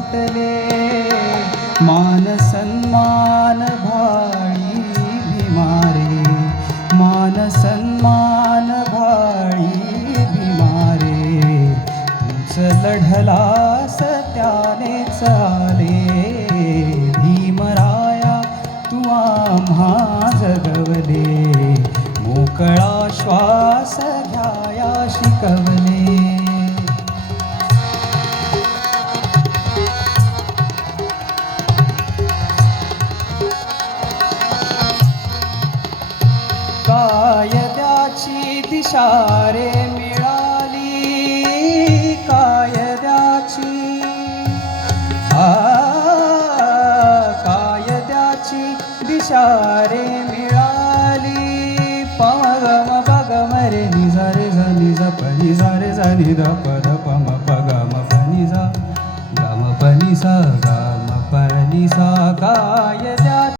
फुटले मान सन्मान भाळी भीमारे मान सन्मान भाळी भीमारे तूच लढलास त्याने चाले भीमराया तू आम्हा जगवले मोकळा श्वास घ्याया शिकवले कायद्याची दिशा रे मिळाली कायद्याची कायद्याची दिशा रे मिळाली पम पग मरे निजा रे ज निजा प निजा रे ज निध पद पम पग म प निजा ग म प निसा ग म प निसा कायद्या